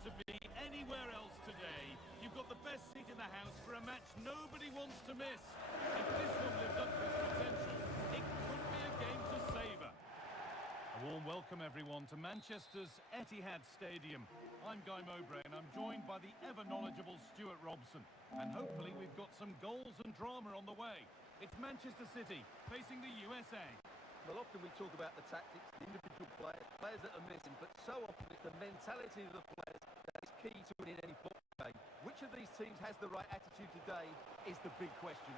want to be anywhere else today. You've got the best seat in the house for a match nobody wants to miss. If this one lives up to its potential, it could be a game to savour. A warm welcome, everyone, to Manchester's Etihad Stadium. I'm Guy Mowbray, and I'm joined by the ever-knowledgeable Stuart Robson. And hopefully we've got some goals and drama on the way. It's Manchester City facing the USA. Well, often we talk about the tactics, the individual players that are missing, but so often it's the mentality of the players that is key to winning any football game. Which of these teams has the right attitude today is the big question.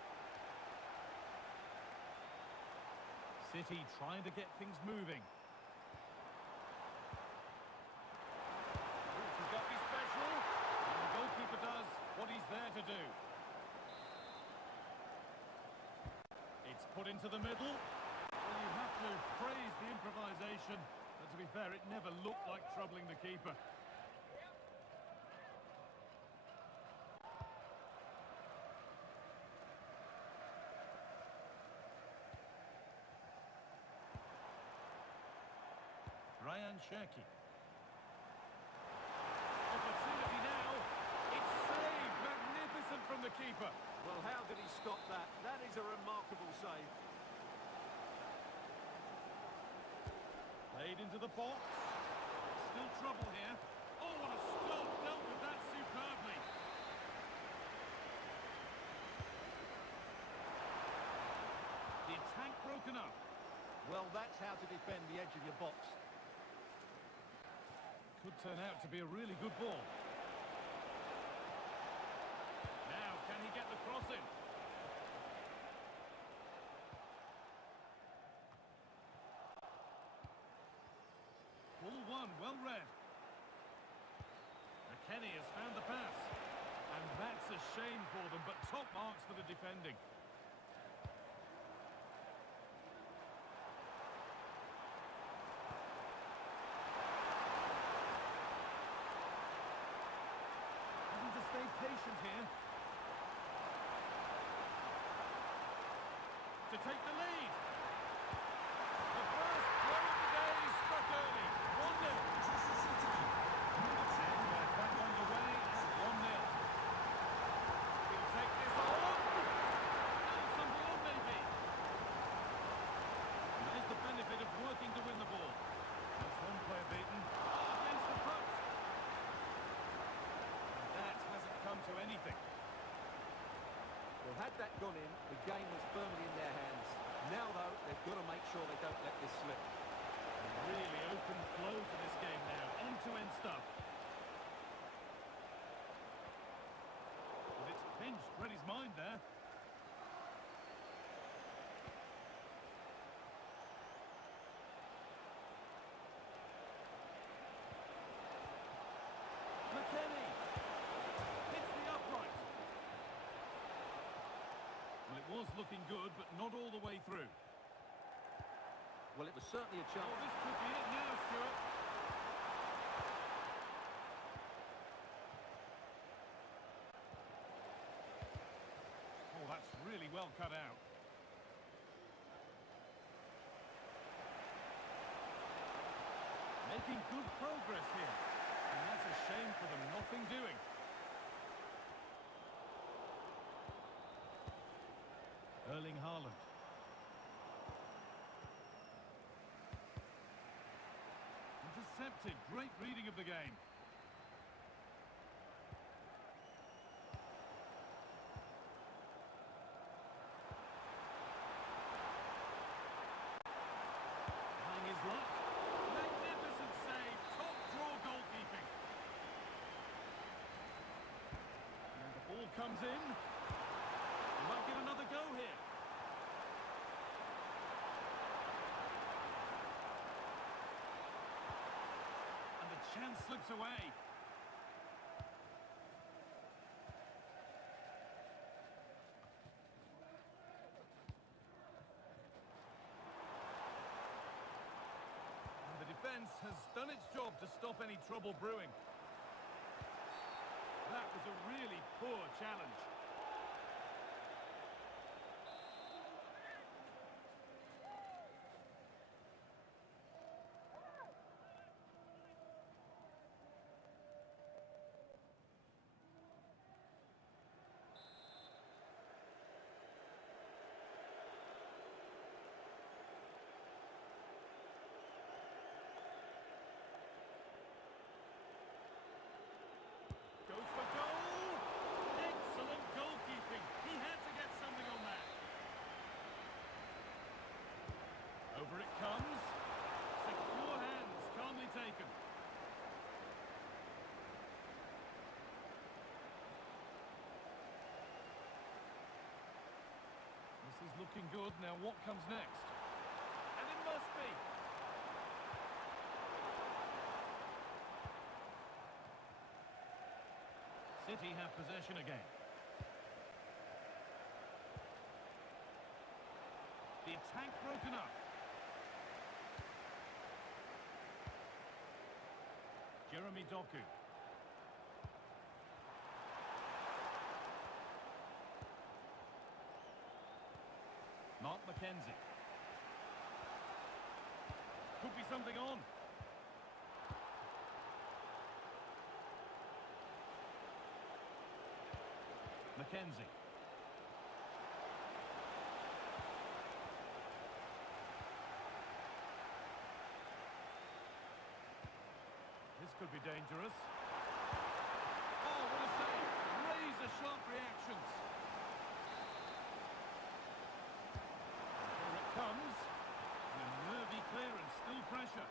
City trying to get things moving. He's got to be special, and the goalkeeper does what he's there to do. It's put into the middle. Well, you have to praise the improvisation, but to be fair, it never looked like troubling the keeper. Ryan Cherki. Opportunity now. It's saved. Magnificent from the keeper. Well, how did he stop that? That is a remarkable save. Played into the box. Still trouble here. Oh, what a stop. Dealt with that superbly. The attack broken up. Well, that's how to defend the edge of your box. Could turn out to be a really good ball. Now, can he get the cross in? Ball one, well read. McKennie has found the pass. And that's a shame for them, but top marks for the defending. Having to stay patient here. To take the lead. The first goal of the day struck early. 1-0. And they're back on the way at 1-0. He'll take this on. Still something on, maybe. And there's the benefit of working to win the ball. That's one player beaten. Against the post. And that hasn't come to anything. Well, had that gone in, the game was firmly in their hands. Now, though, they've got to make sure they don't let this slip. Really open flow to this game now, end-to-end stuff. But it's pinched, read his mind there. McKennie hits the upright. Well, it was looking good, but not all the way through. Well, it was certainly a chance. Oh, this could be it now, Stuart. Oh, that's really well cut out. Making good progress here. And that's a shame for them, nothing doing. Erling Haaland. Intercepted. Great reading of the game. Trying his luck. Magnificent save. Top draw goalkeeping. And the ball comes in. He might get another go here. Chance slips away. And the defence has done its job to stop any trouble brewing. That was a really poor challenge. looking good. Now what comes next? And it must be. City have possession again. The attack broken up. Jeremy Doku. Mark McKenzie. Could be something on. McKenzie. This could be dangerous. Oh, what a save! Razor-sharp reactions. Here it comes. And a nervy clearance, still pressure.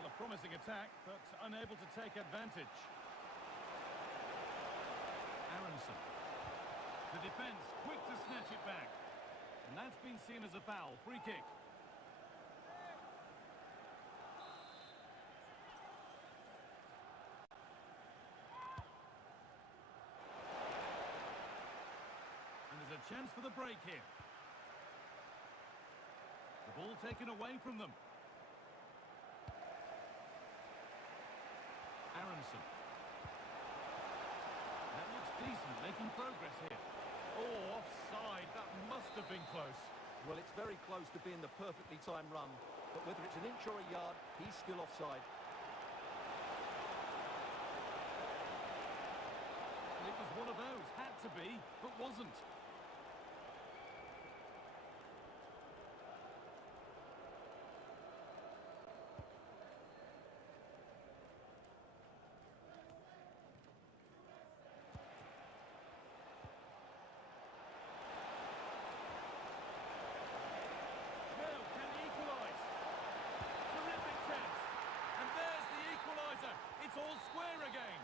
Well, a promising attack, but unable to take advantage. Aronson. The defence quick to snatch it back. And that's been seen as a foul. Free kick. A chance for the break here. The ball taken away from them. Aronson. That looks decent, making progress here. Oh, offside. That must have been close. Well, it's very close to being the perfectly timed run, but whether it's an inch or a yard, he's still offside. It was one of those. Had to be, but wasn't. It's all square again.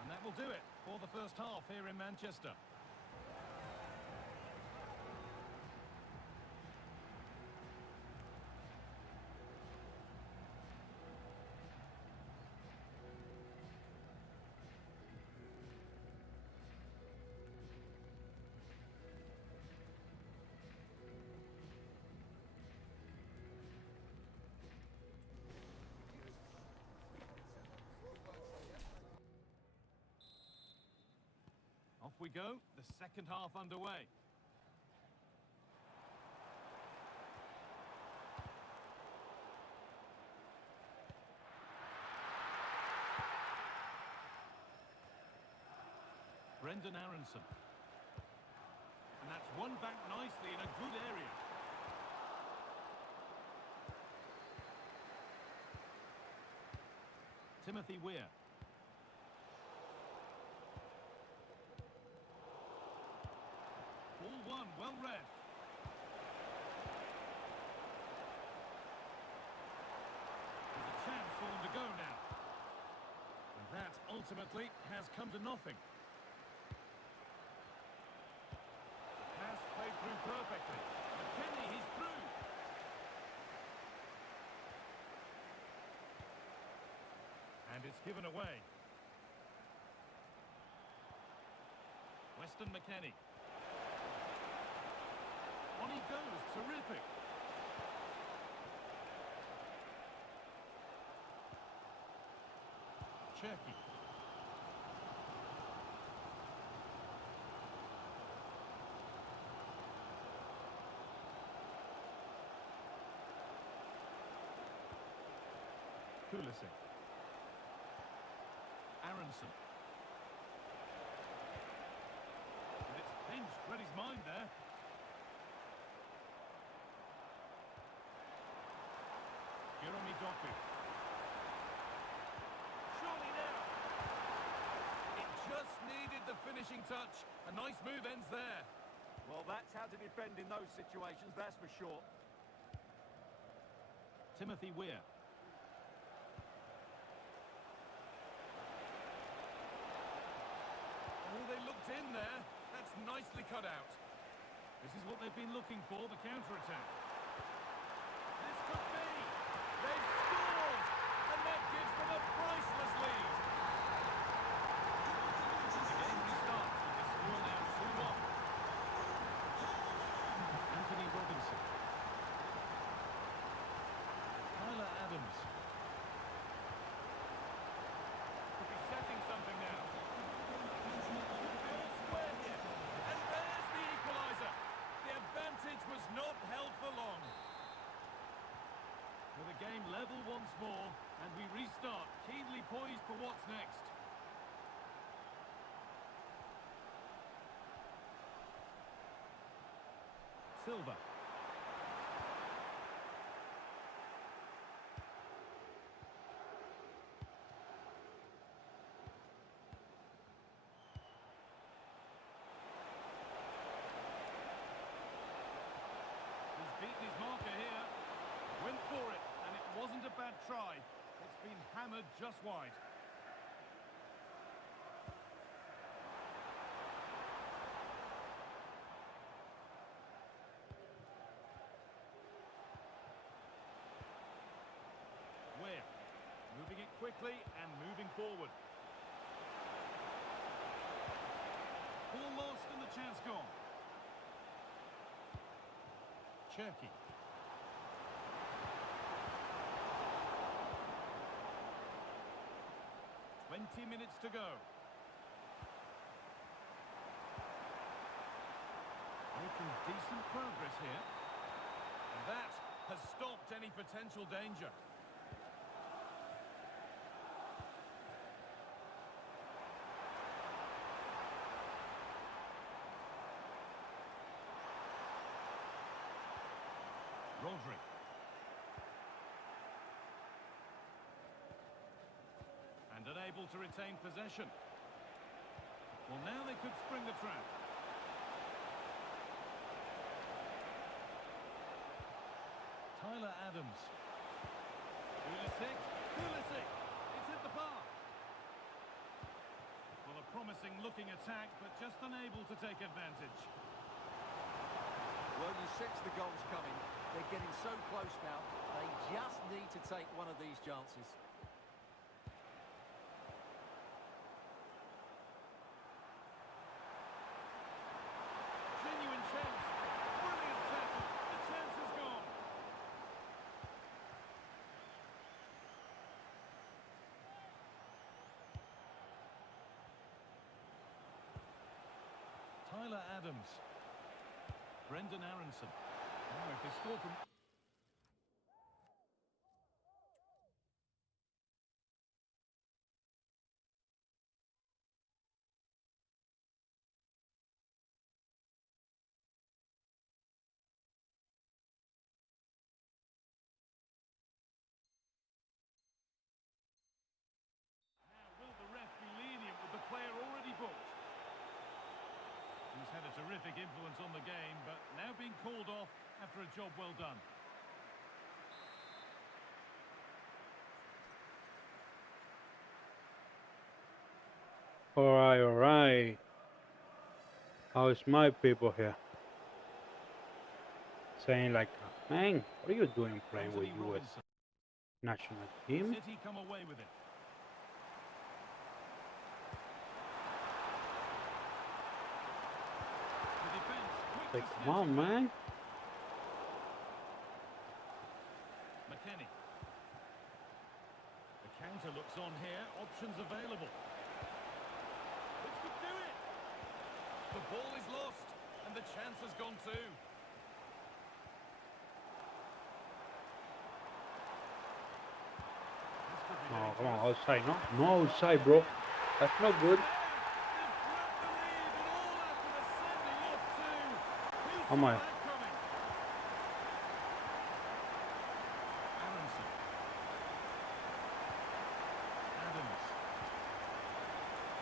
And that will do it for the first half here in Manchester. Off we go, the second half underway. Brendan Aronson. And that's won back nicely in a good area. Timothy Weir. Ball one, well read. There's a chance for them to go now. And that ultimately has come to nothing. Pass played through perfectly. McKennie, he's through. And it's given away. Weston McKennie. On he goes, terrific. Cherky. Pulisic. Aronson. And it's pinched, read his mind there. Jeremy Doku. Surely now. It just needed the finishing touch. A nice move ends there. Well, that's how to defend in those situations, that's for sure. Timothy Weir. in there. That's nicely cut out. This is what they've been looking for, the counter-attack. This could be. They've scored! And that gives them a priceless lead. The game restarts with the score now 2-1. Anthony Robinson. Tyler Adams. Could be setting something now. Ball squared here. And there's the equaliser. The advantage was not held for long. With the game level once more, and we restart, keenly poised for what's next. Silva. He's beaten his marker here. Went for it, and it wasn't a bad try. It's been hammered just wide. Where? Moving it quickly and moving forward. Ball lost and the chance gone. Cherky. 20 minutes to go. Making decent progress here. And that has stopped any potential danger. Rodri. And unable to retain possession. Well, now they could spring the trap. Tyler Adams. Pulisic. It's hit the bar. Well, a promising looking attack, but just unable to take advantage. Well, you sense the goals coming. They're getting so close now. They just need to take one of these chances. Genuine chance. Brilliant tackle. The chance is gone. Tyler Adams. Brendan Aronson. Oh, if they score from... Now, will the ref be lenient with the player already booked? He's had a terrific influence on the game, but now being called off after a job well done. All right. How's my people here? Saying like, man, what are you doing playing with Anthony US Robinson. national team? City come away with it. The defense quickly Like, come on, snatching back. man. McKennie. The counter looks on here. Options available. This could do it. The ball is lost, and the chance has gone too. This could be Oh, come on, dangerous. outside, no? No outside, bro. That's not good. They've grabbed the lead, and all after the sending off too. Who Oh saw my. that coming? Aronson. Adams.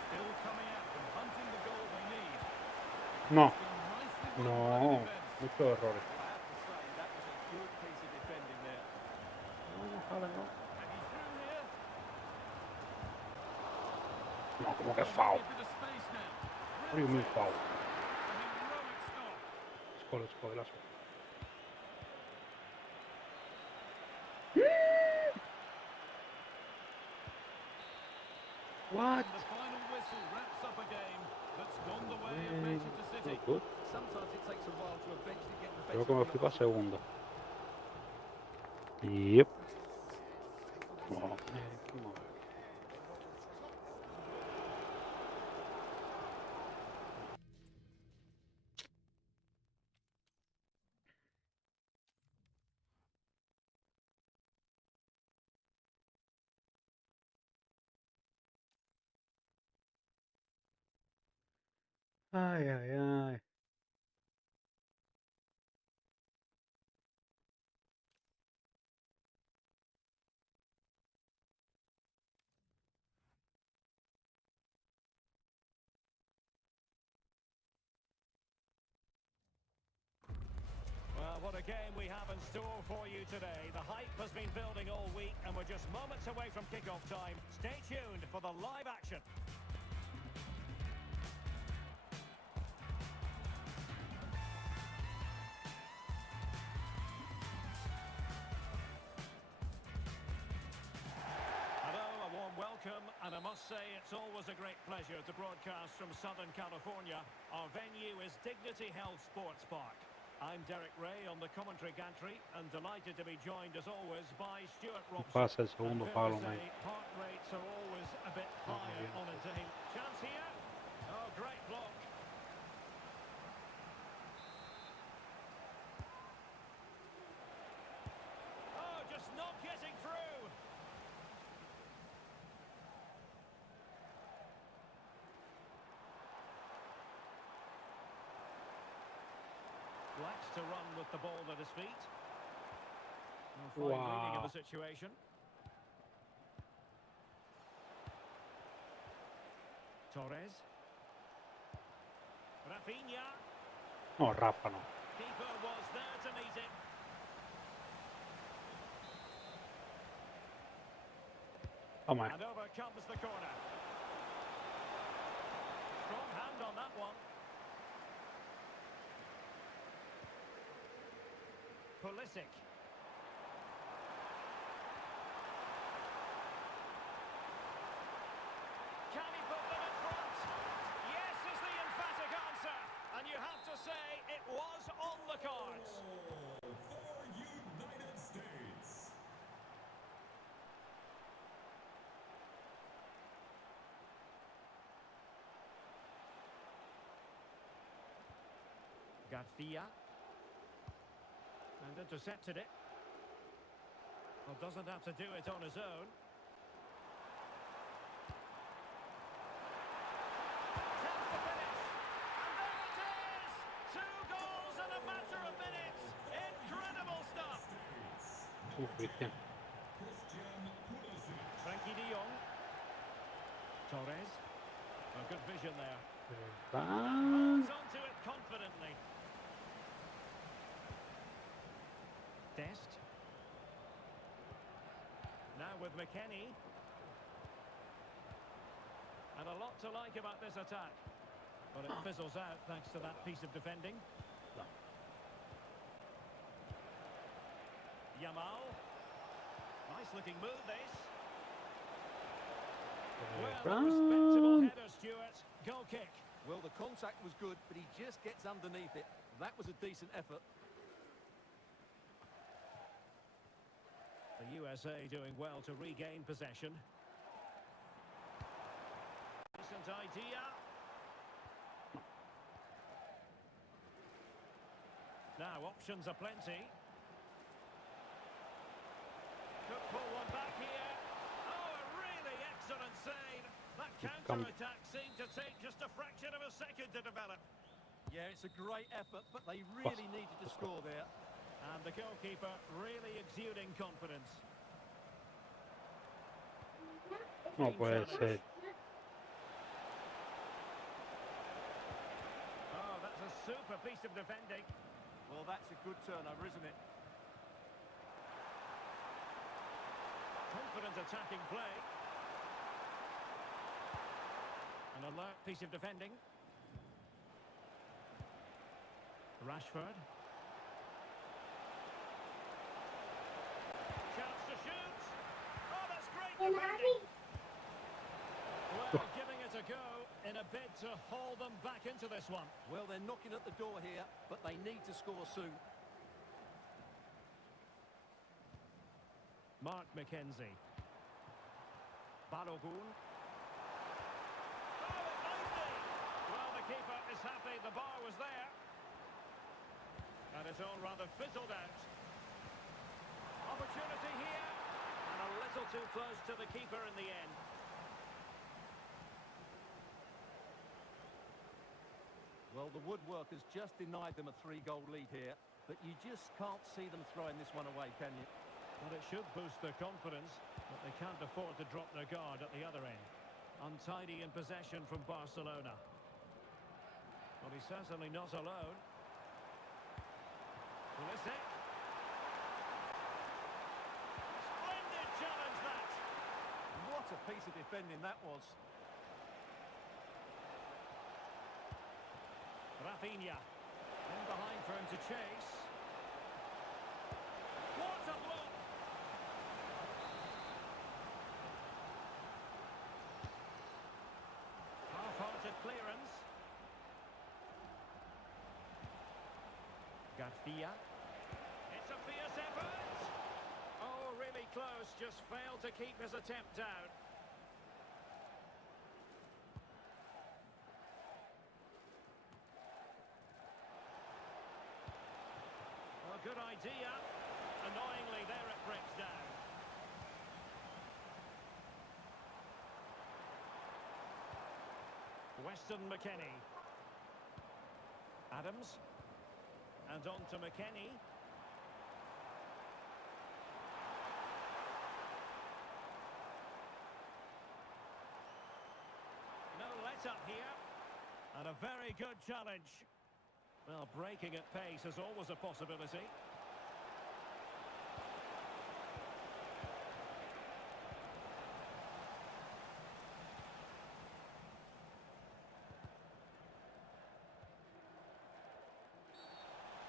Still coming at them, hunting the goal they need. No, It's been nicely run by the no. defence. Mucho errores. I have to say, that was a good piece of defending there. No, ojalá no. And he's through here. No, como que foul. Into the space now. What do you mean foul? A heroic stop. Let's go, last one. What? And the final whistle wraps up a game that's gone the way of Man, Manchester City. not good. Sometimes it takes a while to eventually get the Creo better que me of fui the para segunda. Yep. Oh, man, come on. Ay, ay, ay. Well, what a game we have in store for you today. The hype has been building all week, and we're just moments away from kickoff time. Stay tuned for the live action. Hello, a warm welcome, and I must say it's always a great pleasure to broadcast from Southern California. Our venue is Dignity Health Sports Park. I'm Derek Ray on the commentary gantry and delighted to be joined as always by Stuart Robson. Pasa el segundo And fair palo, to man. say, heart rates are always a bit higher on a day. Chance here. Oh, great block. Oh, just not getting through. Likes to run with the ball at his feet. Fine reading of Wow. the situation. Torres. Rafinha. No, Rafa no. Keeper was there to meet it. Oh, man. And over comes the corner. Strong hand on that one. Pulisic. Can he put them in front? Yes is the emphatic answer. And you have to say it was on the cards. For United States. Garcia. And intercepted it. Well, doesn't have to do it on his own. Attempts to finish. And there it is! 2 goals in a matter of minutes. Incredible stuff. Cristian. Frankie de Jong. Torres. A good vision there. Van. Holds onto it confidently. Dest. Now with McKennie. And a lot to like about this attack. But it fizzles out thanks to that piece of defending. No. Yamal. Nice looking move this. Well, a Brown. respectable header, Stuart. Goal kick. Well, the contact was good, but he just gets underneath it. That was a decent effort. The USA doing well to regain possession. Decent idea. Now, options are plenty. Could pull one back here. Oh, a really excellent save. That counter-attack seemed to take just a fraction of a second to develop. Yeah, it's a great effort, but they really needed to score there. And the goalkeeper really exuding confidence. No puede ser. Oh, that's a super piece of defending. Well, that's a good turnover, isn't it? Confident attacking play. An alert piece of defending. Rashford. Chance to shoot. Oh, that's great defending. Well, giving it a go in a bid to haul them back into this one. Well, they're knocking at the door here, but they need to score soon. Mark McKenzie. Balogun. Oh, it might be. Well, the keeper is happy the bar was there. And it's all rather fizzled out. Opportunity here. And a little too close to the keeper in the end. Well, the woodwork has just denied them a 3-goal lead here, but you just can't see them throwing this one away, can you? Well, it should boost their confidence, but they can't afford to drop their guard at the other end. Untidy in possession from Barcelona. Well, he's certainly not alone. Pulisic. Splendid challenge, that. What a piece of defending that was. Rafinha. In behind for him to chase. What a block! Half-hearted clearance. Garcia. It's a fierce effort. Oh, really close. Just failed to keep his attempt down. Well, good idea. Annoyingly, there it breaks down. Weston McKennie. Adams. And on to McKennie. No let-up here. And a very good challenge. Well, breaking at pace is always a possibility.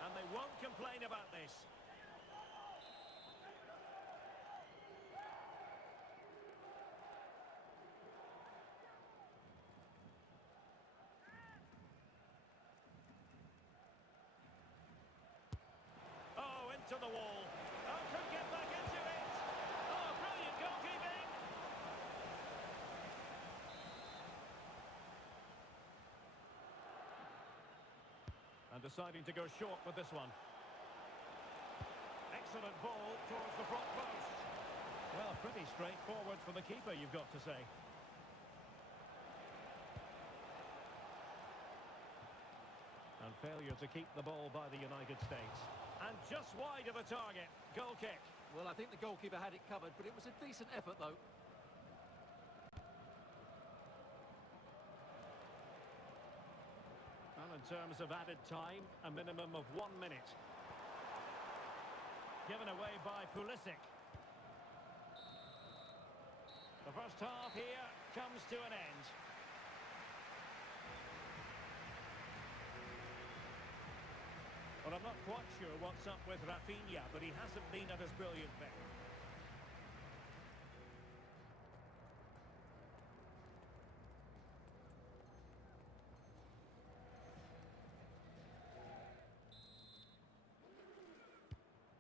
And they won't complain about this. Oh, into the wall. Oh, could get back into it. Oh, brilliant goalkeeping. And deciding to go short with this one. Excellent ball towards the front post. Well, pretty straightforward for the keeper, you've got to say. And failure to keep the ball by the United States. And just wide of the target. Goal kick. Well, I think the goalkeeper had it covered, but it was a decent effort, though. Well, in terms of added time, a minimum of 1 minute. Given away by Pulisic. The first half here comes to an end. Well, I'm not quite sure what's up with Rafinha, but he hasn't been at his brilliant best.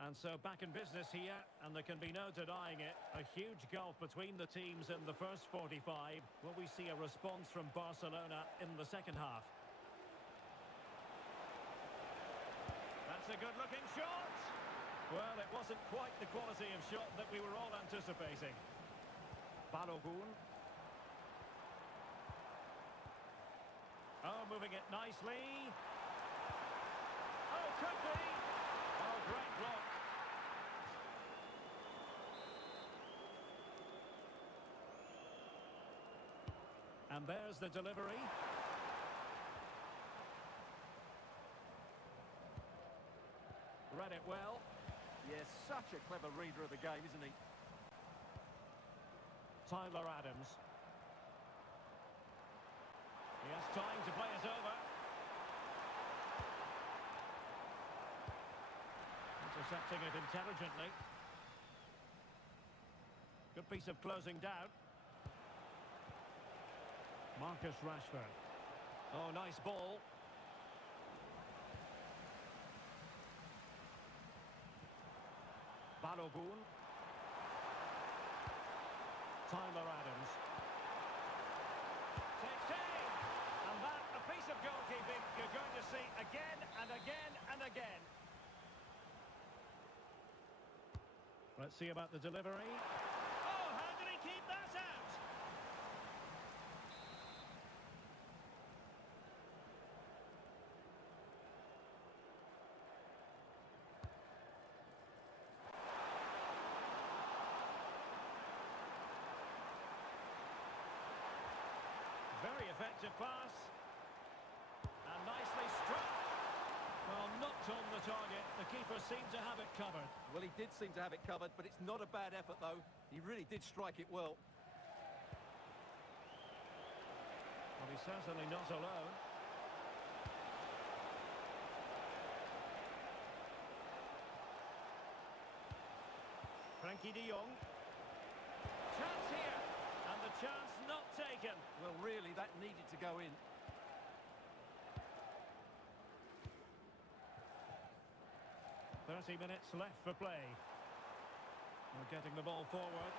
And so back in business here, and there can be no denying it. A huge gulf between the teams in the first 45. Will we see a response from Barcelona in the second half? That's a good-looking shot. Well, it wasn't quite the quality of shot that we were all anticipating. Balogun. Oh, moving it nicely. Oh, could be. Oh, great block. And there's the delivery. Read it well. Yes, such a clever reader of the game, isn't he? Tyler Adams. He has time to play it over. intercepting it intelligently. Good piece of closing down. Marcus Rashford. Oh, nice ball. Balogun. Tyler Adams. Takes aim! And that, a piece of goalkeeping you're going to see again and again and again. Let's see about the delivery. Oh, how did he keep that out? Very effective pass. And nicely struck. Well, not on the target. The keeper seemed to have it covered. Well, he did seem to have it covered, but it's not a bad effort, though. He really did strike it well. Well, he's certainly not alone. Frankie de Jong. Chance here. And the chance not taken. Well, really, that needed to go in. "30 minutes left for play. We're getting the ball forward.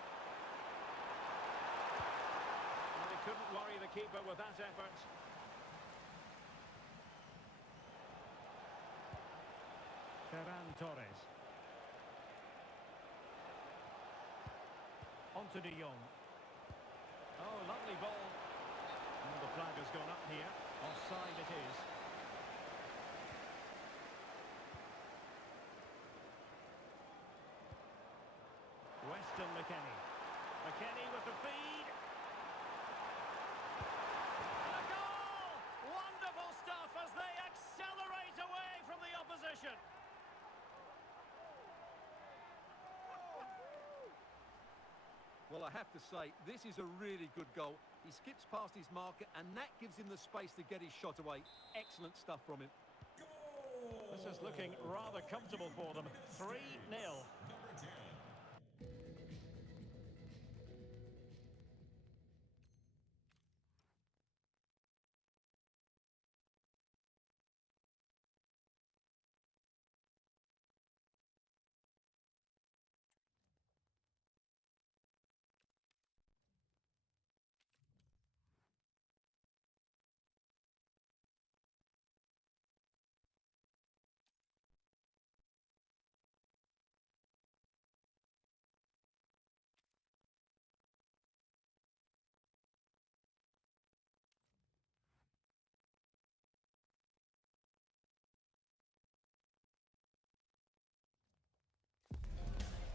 And he couldn't worry the keeper with that effort. Ferran Torres. On to de Jong. Oh, lovely ball. And the flag has gone up here. Offside it is. Weston McKennie. McKennie with the feed. And a goal! Wonderful stuff as they accelerate away from the opposition. Well, I have to say, this is a really good goal. He skips past his marker, and that gives him the space to get his shot away. Excellent stuff from him. Goal! This is looking rather comfortable for them. 3-0. Number 10.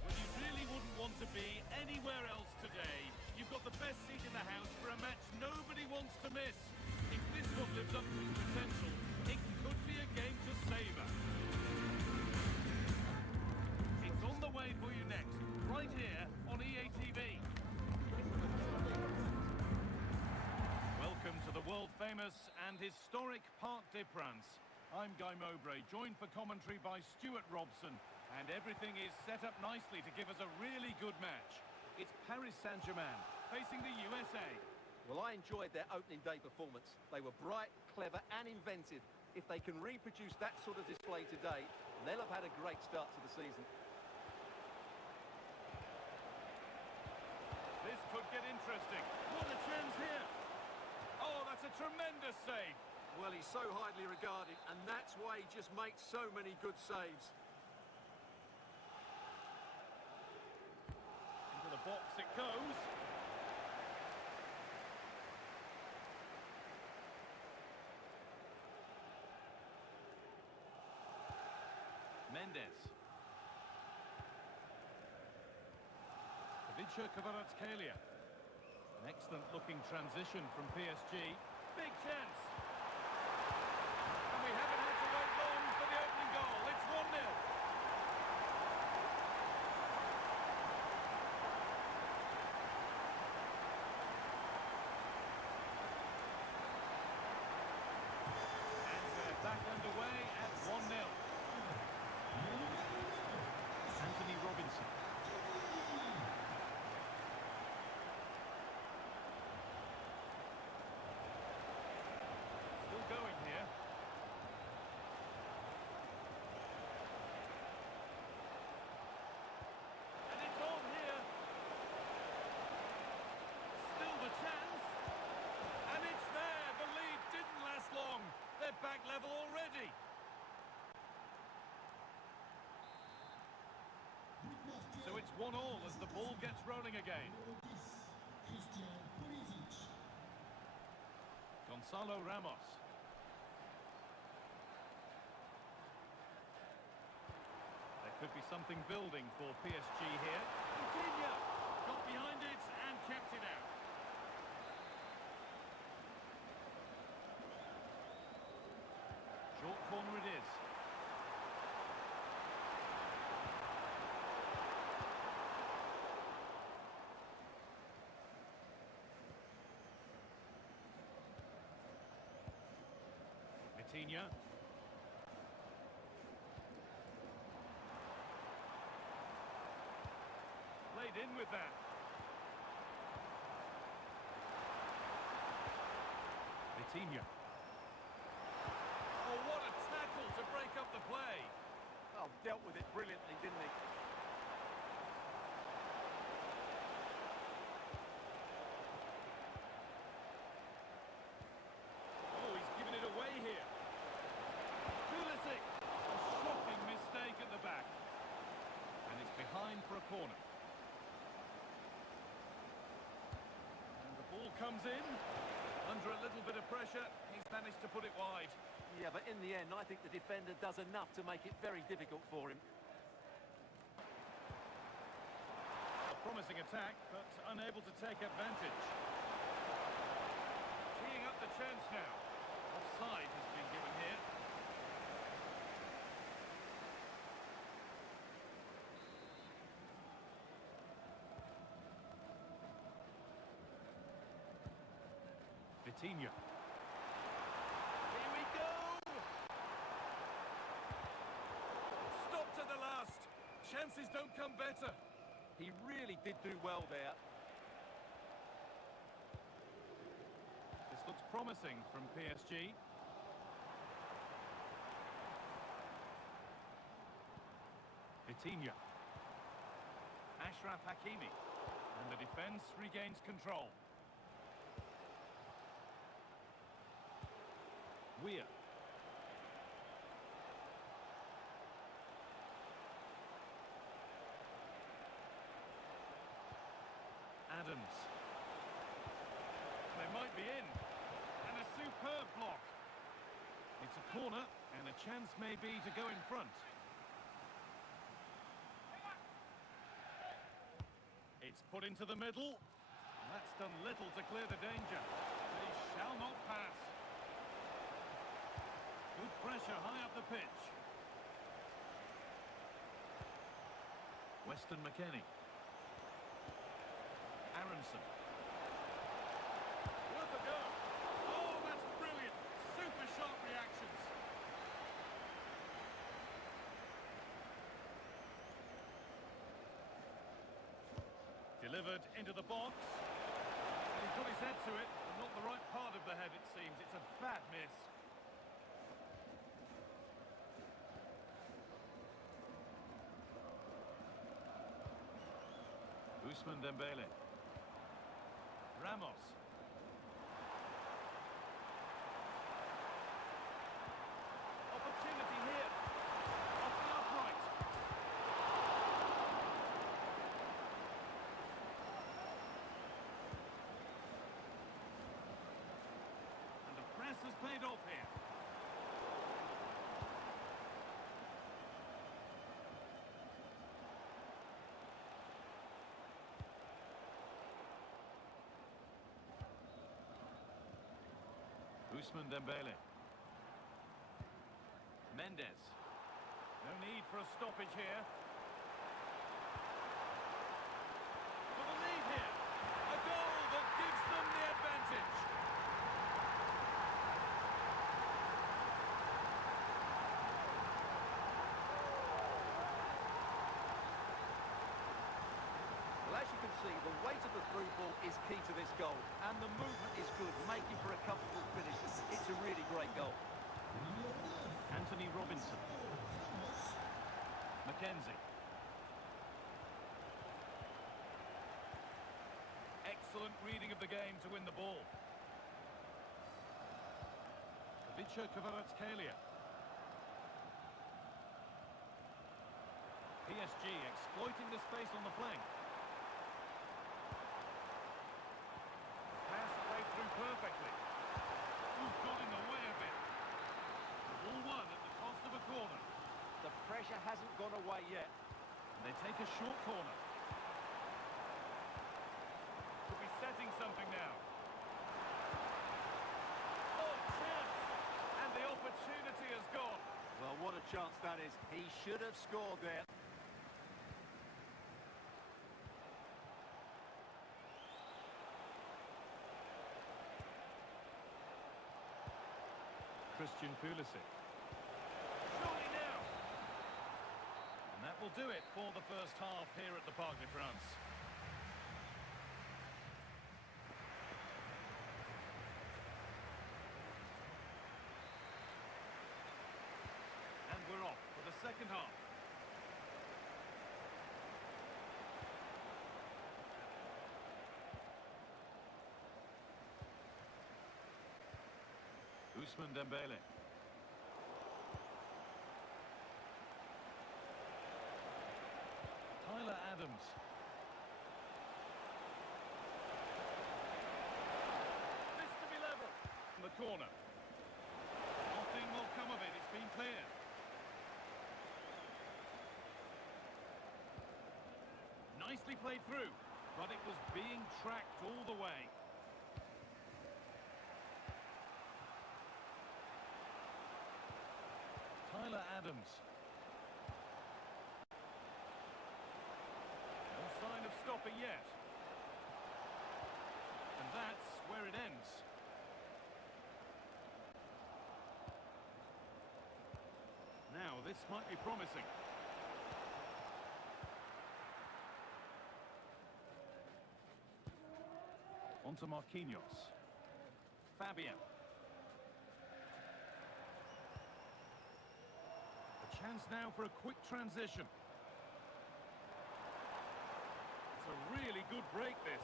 Well, you really wouldn't want to be anywhere else today. You've got the best seat in the house for a match nobody wants to miss. If this one lives up to its potential, it could be a game to savour. It's on the way for you next, right here on EA TV. Welcome to the world-famous and historic Parc des Princes. I'm Guy Mowbray, joined for commentary by Stuart Robson. And everything is set up nicely to give us a really good match. It's Paris Saint-Germain facing the USA. Well, I enjoyed their opening day performance. They were bright, clever and inventive. If they can reproduce that sort of display today, they'll have had a great start to the season. This could get interesting. What a chance here. Oh, that's a tremendous save. Well, he's so highly regarded, and that's why he just makes so many good saves. Into the box it goes. Mendes. Vicha Kvaratskhelia. An excellent looking transition from PSG. Big chance. And we haven't had to wait long for the opening goal. It's 1-0. And we're back underway at 1-0. level already. So it's 1-1 as the ball gets rolling again. Gonzalo Ramos. There could be something building for PSG here. Coutinho got behind it and kept it out. Short corner it is. Coutinho. Played in with that. Coutinho. Oh, what a tackle to break up the play. Oh, dealt with it brilliantly, didn't he? Oh, he's given it away here. Pulisic. A shocking mistake at the back. And it's behind for a corner. And the ball comes in. Under a little bit of pressure, he's managed to put it wide. Yeah, but in the end, I think the defender does enough to make it very difficult for him. A promising attack, but unable to take advantage. Teeing up the chance now. Offside has been given here. Coutinho. Here we go! Stop to the last. Chances don't come better. He really did do well there. This looks promising from PSG. Coutinho. Ashraf Hakimi. And the defence regains control. Weir. Adams. They might be in. And a superb block. It's a corner, and a chance may be to go in front. It's put into the middle. And that's done little to clear the danger. They shall not pass. Good pressure high up the pitch. Weston McKennie. Aronson. Worth a go. Oh, that's brilliant. Super sharp reactions. Delivered into the box. And he put his head to it, but not the right part of the head, it seems. It's a bad miss. Ousmane Dembele. Ramos. Opportunity here. Off the upright. And the press has paid off here. Ousmane Dembele. Mendes. No need for a stoppage here. For the lead here. A goal that gives them the advantage. Well, as you can see, the weight of the through ball is key to this goal. And the movement is good, making for a comfortable finish. It's a really great goal. Anthony Robinson. Mackenzie. Excellent reading of the game to win the ball. future Kvaratskhelia. PSG exploiting the space on the flank. Pass played through perfectly. Who's got in the way of it? All won at the cost of a corner. The pressure hasn't gone away yet. They take a short corner. Could be setting something now. Oh, chance! And the opportunity has gone. Well, what a chance that is. He should have scored there. Christian Pulisic. Surely now! And that will do it for the first half here at the Parc des Princes. And we're off for the second half. Ousmane Dembele. Tyler Adams. This to be level. In the corner. Nothing will come of it, it's been clear. Nicely played through, but it was being tracked all the way. Tyler Adams. No sign of stopping yet. And that's where it ends. Now, this might be promising. On to Marquinhos. Fabian. Chance now for a quick transition. It's a really good break, this.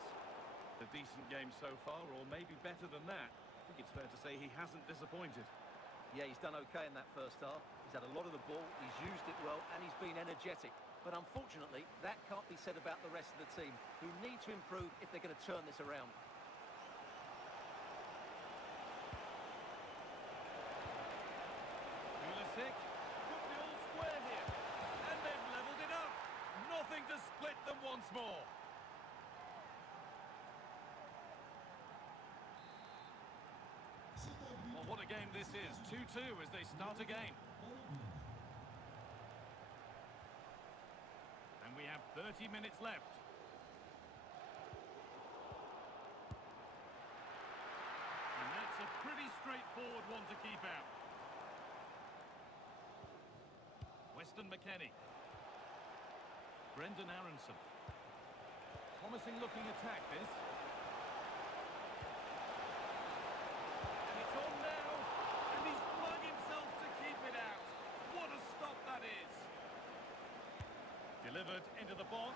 A decent game so far, or maybe better than that. I think it's fair to say he hasn't disappointed. Yeah, he's done okay in that first half. He's had a lot of the ball, he's used it well, and he's been energetic. But unfortunately, that can't be said about the rest of the team, who need to improve if they're going to turn this around. Pulisic. Here, and they've levelled it up. Nothing to split them once more. Well, what a game this is. 2-2 as they start again. And we have 30 minutes left. And that's a pretty straightforward one to keep out. Weston McKennie. Brendan Aronson. Promising looking attack, this. And it's on now. And he's flung himself to keep it out. What a stop that is. Delivered into the box.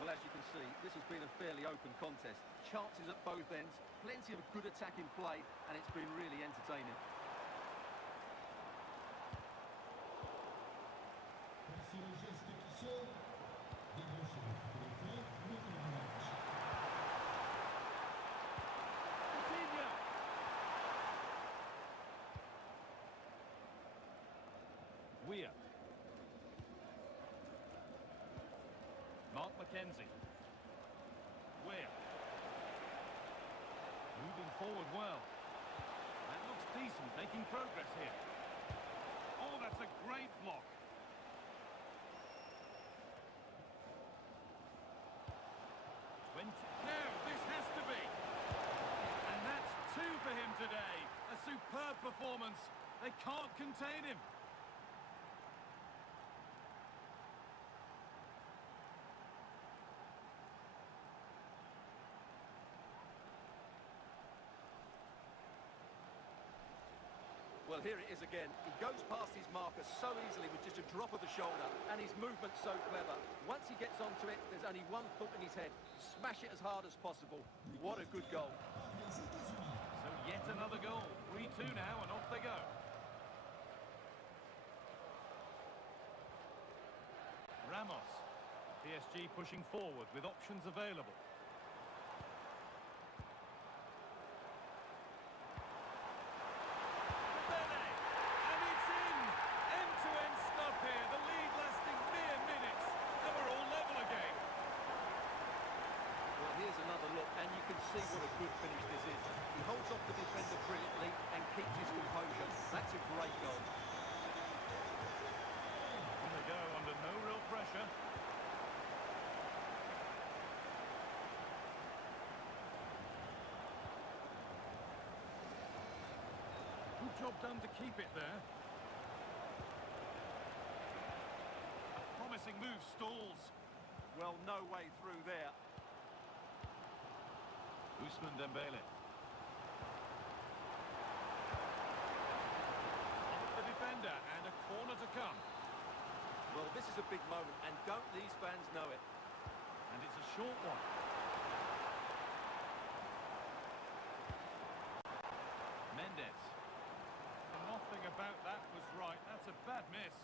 Well, as you can see, this has been a fairly open contest. Chances at both ends, plenty of good attacking play, and it's been really entertaining. Coutinho. Weir. Mark McKenzie. Weir. Moving forward well. That looks decent, making progress here. Oh, that's a great block. Now, this has to be. And that's 2 for him today. A superb performance. They can't contain him. Well, here it is again. He goes past his marker so easily with just a drop of the shoulder, and his movement's so clever. Once he gets onto it, there's only one thought in his head. Smash it as hard as possible. What a good goal. So Yet another goal. 3-2 now, and off they go. Ramos. PSG pushing forward with options available. Pele, and it's in! End-to-end stuff here. The lead lasting mere minutes, and we're all level again. Well, here's another look, and you can see what a good finish this is. He holds off the defender brilliantly and keeps his composure. That's a great goal. On they go under no real pressure. Good job done to keep it there. A promising move stalls. Well, no way through there. Ousmane Dembele. Off the defender and a corner to come. Well, this is a big moment, and don't these fans know it? And it's a short one. Mendes. Nothing about that was right. That's a bad miss.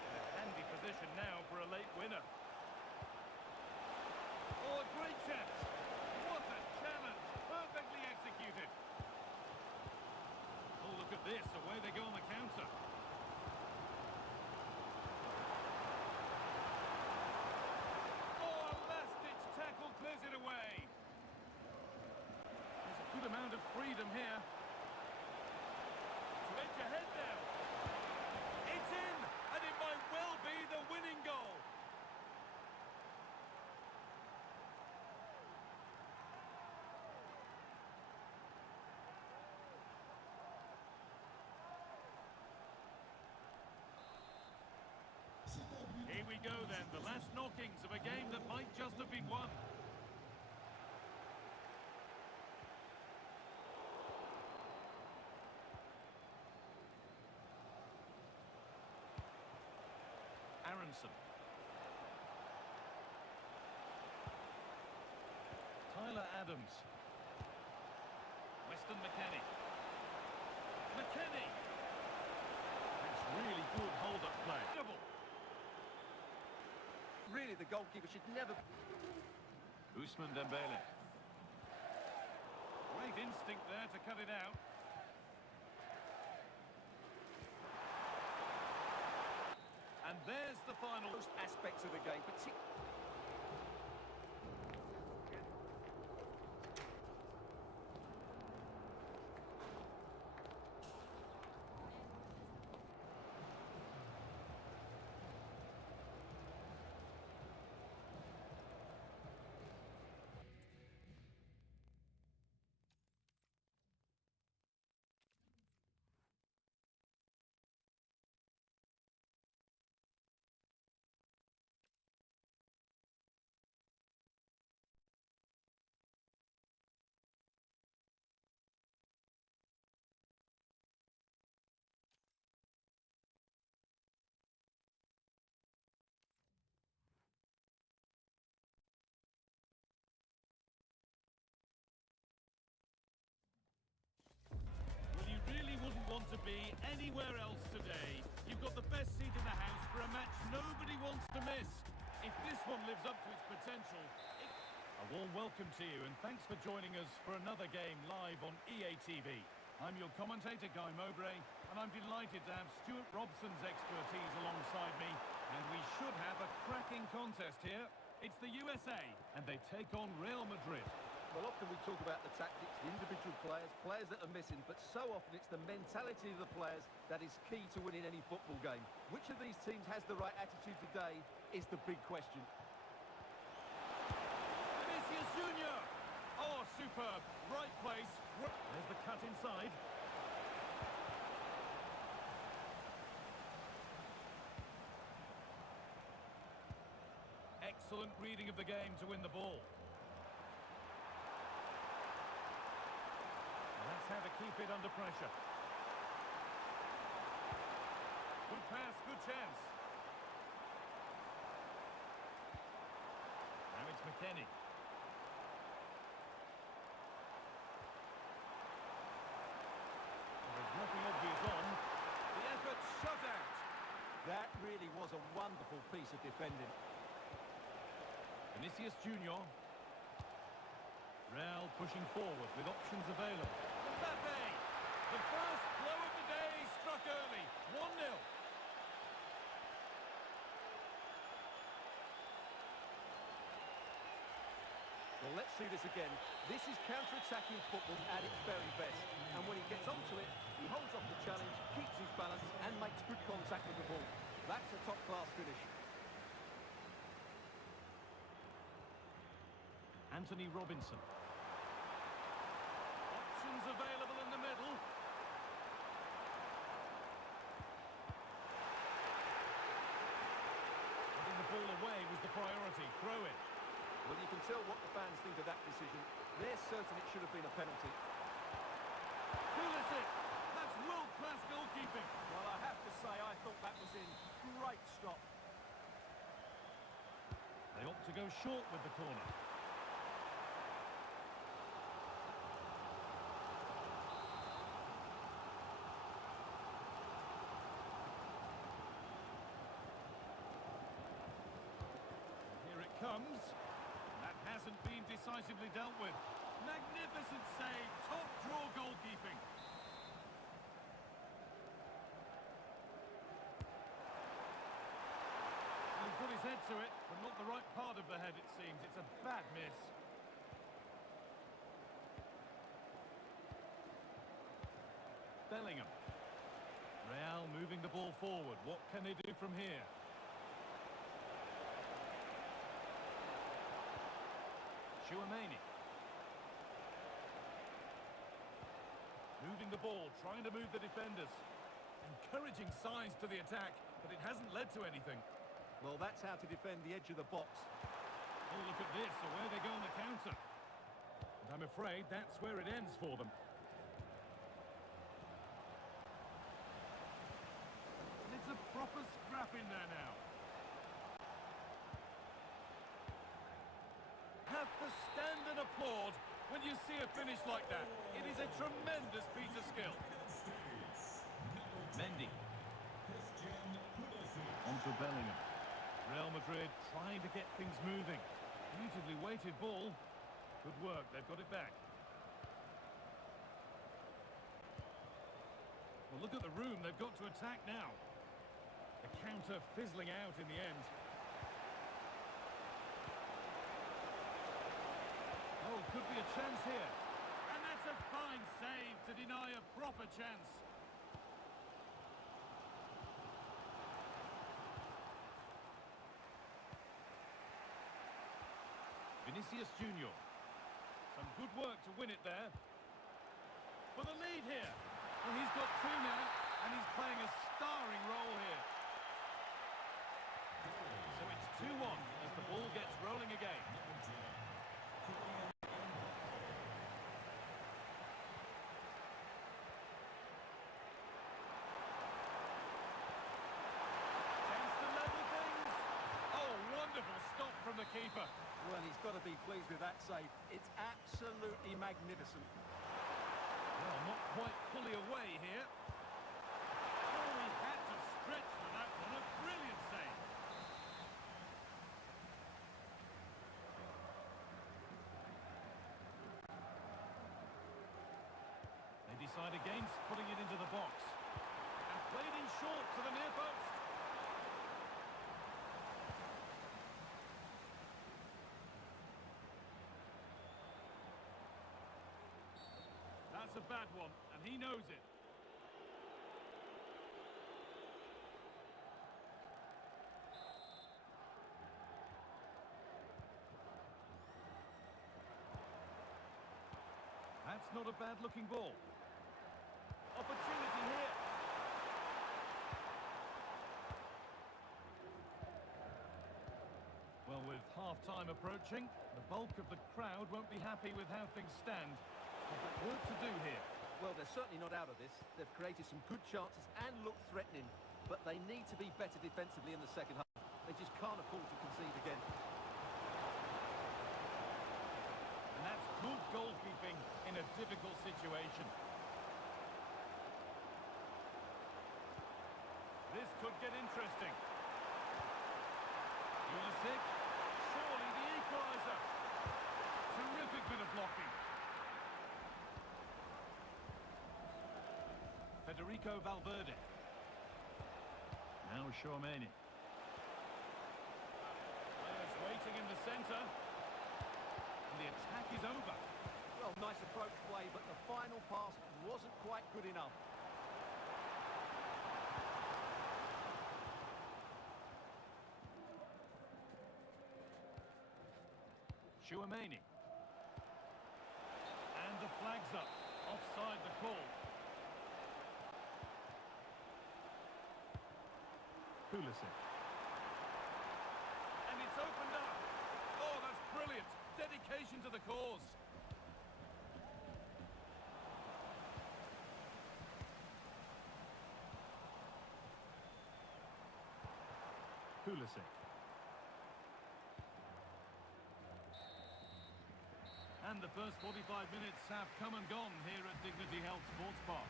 In a handy position now for a late winner. Oh, a great chance. What a challenge. Perfectly executed. Oh, look at this. Away they go on the counter. Oh, a last-ditch tackle clears it away. There's a good amount of freedom here. To edge ahead now. It's in, and it might well be the winning goal. Here we go then, the last knockings of a game that might just have been won. Aronson. Tyler Adams. Weston McKennie. McKennie! That's really good hold-up play. Double. Really, the goalkeeper should never... Ousmane Dembele. Great instinct there to cut it out. And there's the final. Most aspects of the game, particularly... Want to be anywhere else today. You've got the best seat in the house for a match nobody wants to miss. If this one lives up to its potential, a warm welcome to you and thanks for joining us for another game live on EA TV. I'm your commentator, Guy Mowbray, and I'm delighted to have Stuart Robson's expertise alongside me, and we should have a cracking contest here. It's the USA, and they take on Real Madrid. Well, often we talk about the tactics, the individual players that are missing, but so often it's the mentality of the players that is key to winning any football game. Which of these teams has the right attitude today is the big question. Vinicius Junior! Oh, superb. Right place. There's the cut inside. Excellent reading of the game to win the ball. That's how to keep it under pressure. Good good chance. Now it's McKennie. There's nothing obvious on. The effort shut out. That really was a wonderful piece of defending. Vinicius Junior. Real pushing forward with options available. Mbappe! The first blow of the day struck early. 1-0. Well, let's see this again. This is counter-attacking football at its very best. And when he gets onto it, he holds off the challenge, keeps his balance, and makes good contact with the ball. That's a top-class finish. Anthony Robinson. Options available in the middle. Getting the ball away was the priority. Throw it. Well, you can tell what the fans think of that decision. They're certain it should have been a penalty. Pulisic. That's world-class goalkeeping. Well, I have to say, I thought that was in. Great stop. They opt to go short with the corner. Here it comes. That hasn't been decisively dealt with. Magnificent save. Top draw goalkeeping. He put his head to it, but not the right part of the head, it seems. It's a bad miss. Bellingham. Real moving the ball forward. What can they do from here? Chouameni. Moving the ball, trying to move the defenders. Encouraging signs to the attack, but it hasn't led to anything. Well, that's how to defend the edge of the box. Oh, look at this, away they go on the counter. And I'm afraid that's where it ends for them. And it's a proper scrap in there now. Have to stand and applaud when you see a finish like that. It is a tremendous piece of skill. Mendy. On to Bellingham. Real Madrid trying to get things moving. Beautifully weighted ball. Good work, they've got it back. Well, look at the room they've got to attack now. The counter fizzling out in the end. Oh, could be a chance here. And that's a fine save to deny a proper chance. Vinicius Junior. Some good work to win it there. For the lead here. Well, he's got two now, and he's playing a starring role here. So it's 2-1 as the ball gets rolling again. Chance to level things. Oh, wonderful stop from the keeper. Well, he's got to be pleased with that save. It's absolutely magnificent. Well, not quite fully away here. Oh, he had to stretch for that one. A brilliant save. They decide against putting it into the box. And played in short to the near post. That's a bad one, and he knows it. That's not a bad-looking ball. Opportunity here. Well, with half-time approaching, the bulk of the crowd won't be happy with how things stand. They've got work to do here. Well, they're certainly not out of this. They've created some good chances and looked threatening, but they need to be better defensively in the second half. They just can't afford to concede again. And that's good goalkeeping in a difficult situation. This could get interesting. Pulisic, surely the equaliser. Terrific bit of blocking. Federico Valverde. Now Tchouaméni. Players waiting in the centre. And the attack is over. Well, nice approach play, but the final pass wasn't quite good enough. Tchouaméni. And the flag's up. Offside the call. Pulisic. And it's opened up. Oh, that's brilliant. Dedication to the cause. Pulisic. And the first 45 minutes have come and gone here at Dignity Health Sports Park.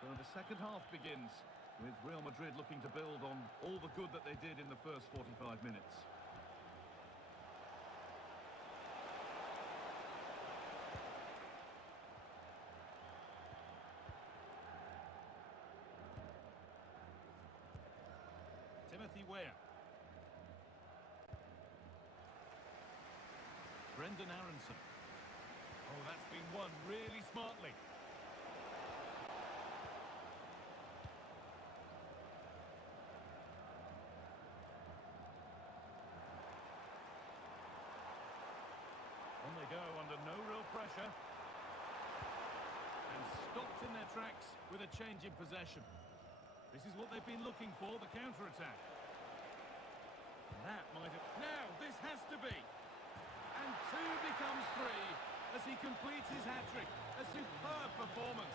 So the second half begins, with Real Madrid looking to build on all the good that they did in the first 45 minutes. Timothy Weah. Brendan Aronson. Oh, that's been won really smartly. On they go under no real pressure. And stopped in their tracks with a change in possession. This is what they've been looking for, the counter-attack. That might have... Now, this has to be! And 2 becomes 3 as he completes his hat-trick. A superb performance.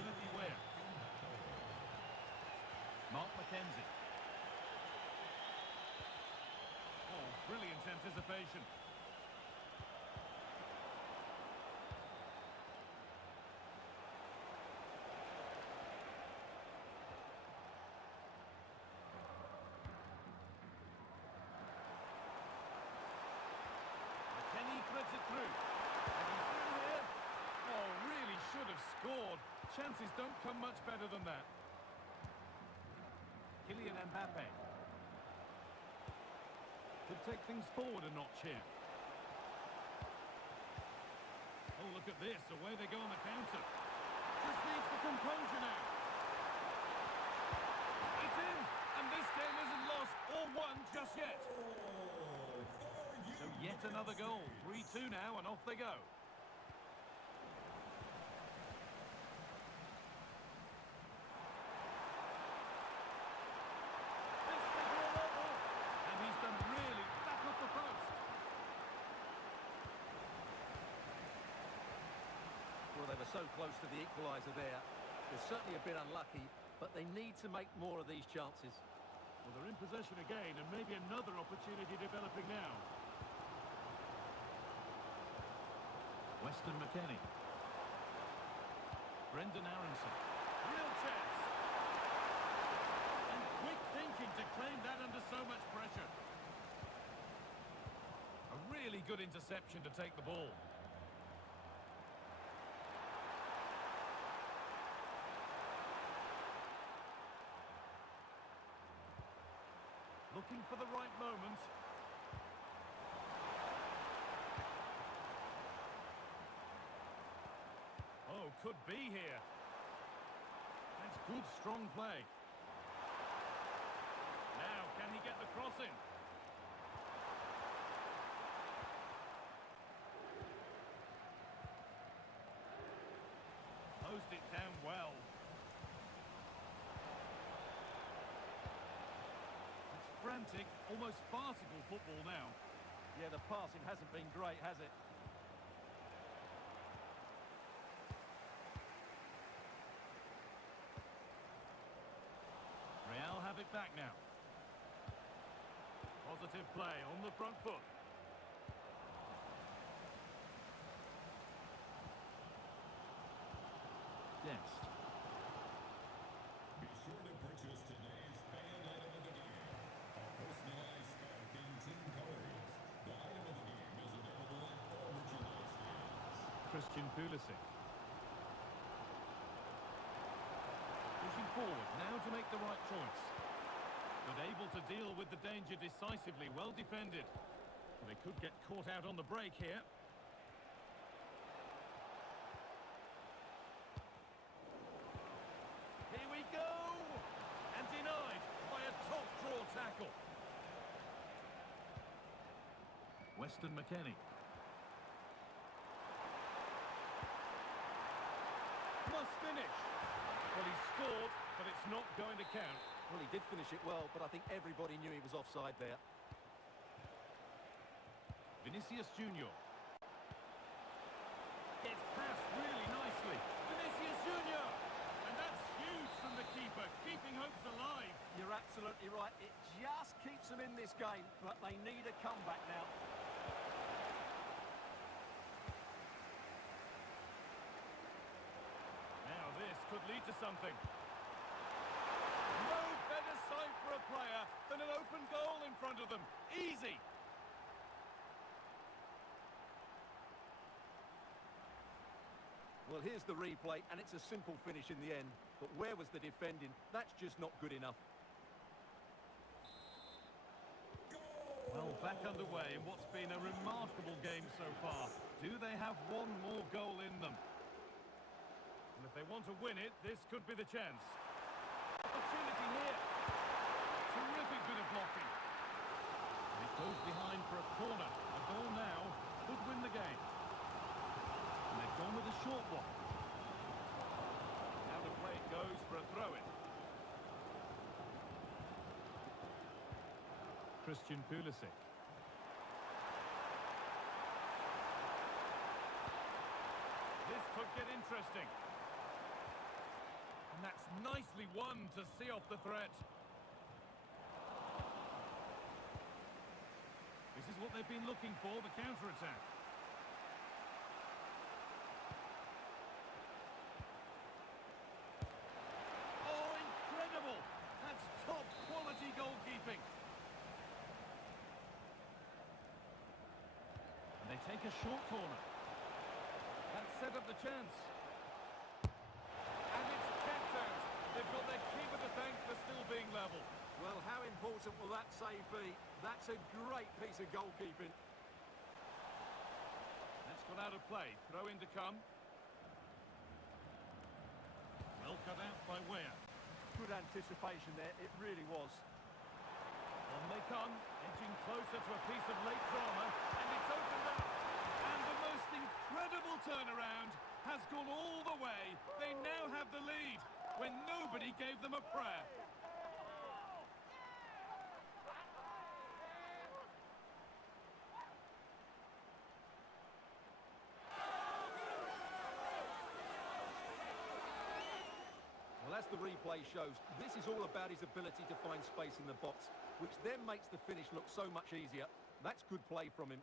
Timothy Weah. Mark McKenzie. Oh, brilliant anticipation. McKennie threads it through. And he's through here. Oh, really should have scored. Chances don't come much better than that. Kylian Mbappe. Could take things forward a notch here. Oh, look at this. Away they go on the counter. Just needs the composure now. It's in. And this game isn't lost or won just yet. So yet another goal. 3-2 now, and off they go. This could be all over. And he's done really back off the post. Well, they were so close to the equaliser there. They're certainly a bit unlucky, but they need to make more of these chances. Well, they're in possession again, and maybe another opportunity developing now. Weston McKennie. Brendan Aronson. Real chance. And quick thinking to claim that under so much pressure. A really good interception to take the ball. Looking for the right moment. could be here. That's good, strong play. Now, can he get the cross in? Closed it down well. It's frantic, almost farcical football now. Yeah, the passing hasn't been great, has it? Real have it back now. Positive play on the front foot. Dest. Be sure to purchase today's fan item of the game. A personalized scarf in team colors. The item of the game is available at all merchandise stands. Christian Pulisic. Pushing forward, now to make the right choice. But able to deal with the danger decisively, well defended. They could get caught out on the break here. Here we go! And denied by a top draw tackle. Weston McKennie. Must finish. Well, he scored, but it's not going to count. Well, he did finish it well, but I think everybody knew he was offside there. Vinicius Junior. Gets past really nicely. Vinicius Junior! And that's huge from the keeper, keeping hopes alive. You're absolutely right. It just keeps them in this game, but they need a comeback now. Now this could lead to something. No better sight for a player than an open goal in front of them. Easy. Well, here's the replay, and it's a simple finish in the end. But where was the defending? That's just not good enough. Well, back underway in what's been a remarkable game so far. Do they have one more goal in them? And if they want to win it, this could be the chance. Opportunity here. Terrific bit of blocking. And it goes behind for a corner. A goal now could win the game. And they've gone with a short one. Now the play goes for a throw-in. Christian Pulisic. This could get interesting. And that's nicely won to see off the threat. This is what they've been looking for, the counter-attack. Oh, incredible! That's top-quality goalkeeping. And they take a short corner. That set up the chance. And it's kept out. They've got their keeper to thank for still being level. Well, how important will that save be? That's a great piece of goalkeeping. That's gone out of play. Throw in to come. Well cut out by Weah. Good anticipation there, it really was. On they come, edging closer to a piece of late drama, and it's opened up. And the most incredible turnaround has gone all the way. They now have the lead when nobody gave them a prayer. Well, as the replay shows, this is all about his ability to find space in the box, which then makes the finish look so much easier. That's good play from him.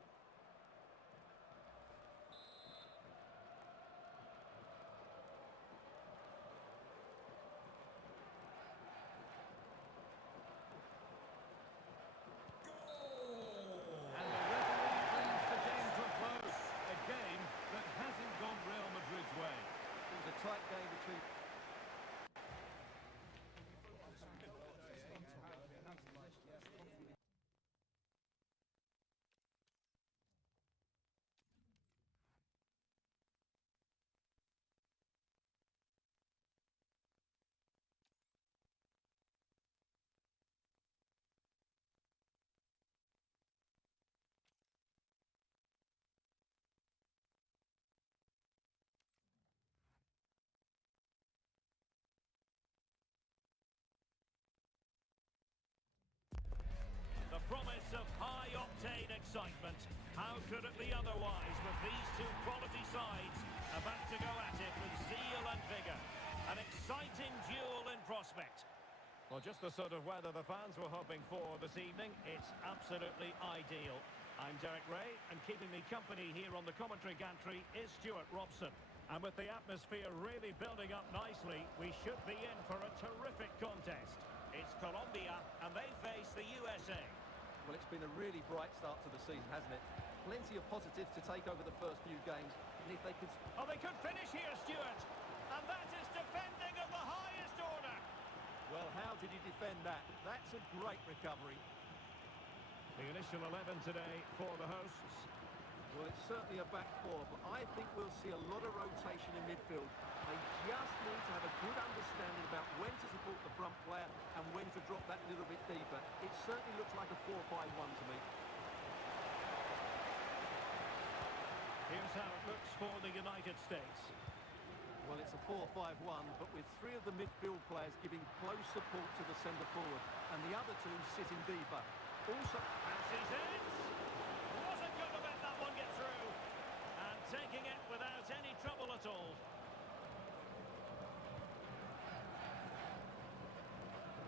And the referee brings the game to a close. A game that hasn't gone Real Madrid's way. It was a tight game between... Well, just the sort of weather the fans were hoping for this evening. It's absolutely ideal. I'm Derek Ray, and keeping me company here on the commentary gantry is Stuart Robson. And with the atmosphere really building up nicely, we should be in for a terrific contest. It's Colombia, and they face the USA. Well, it's been a really bright start to the season, hasn't it? Plenty of positives to take over the first few games. And if they could... Oh, they could finish here, Stuart. And that is defending of the highest order. Well, how did he defend that? That's a great recovery. The initial 11 today for the hosts. Well, it's certainly a back four, but I think we'll see a lot of rotation in midfield. They just need to have a good understanding about when to support the front player and when to drop that little bit deeper. It certainly looks like a 4-5-1 to me. Here's how it looks for the United States. Well, it's a 4-5-1, but with three of the midfield players giving close support to the centre forward, and the other two sitting deeper. Also, Fancies it. Wasn't going to let that one get through. And taking it without any trouble at all.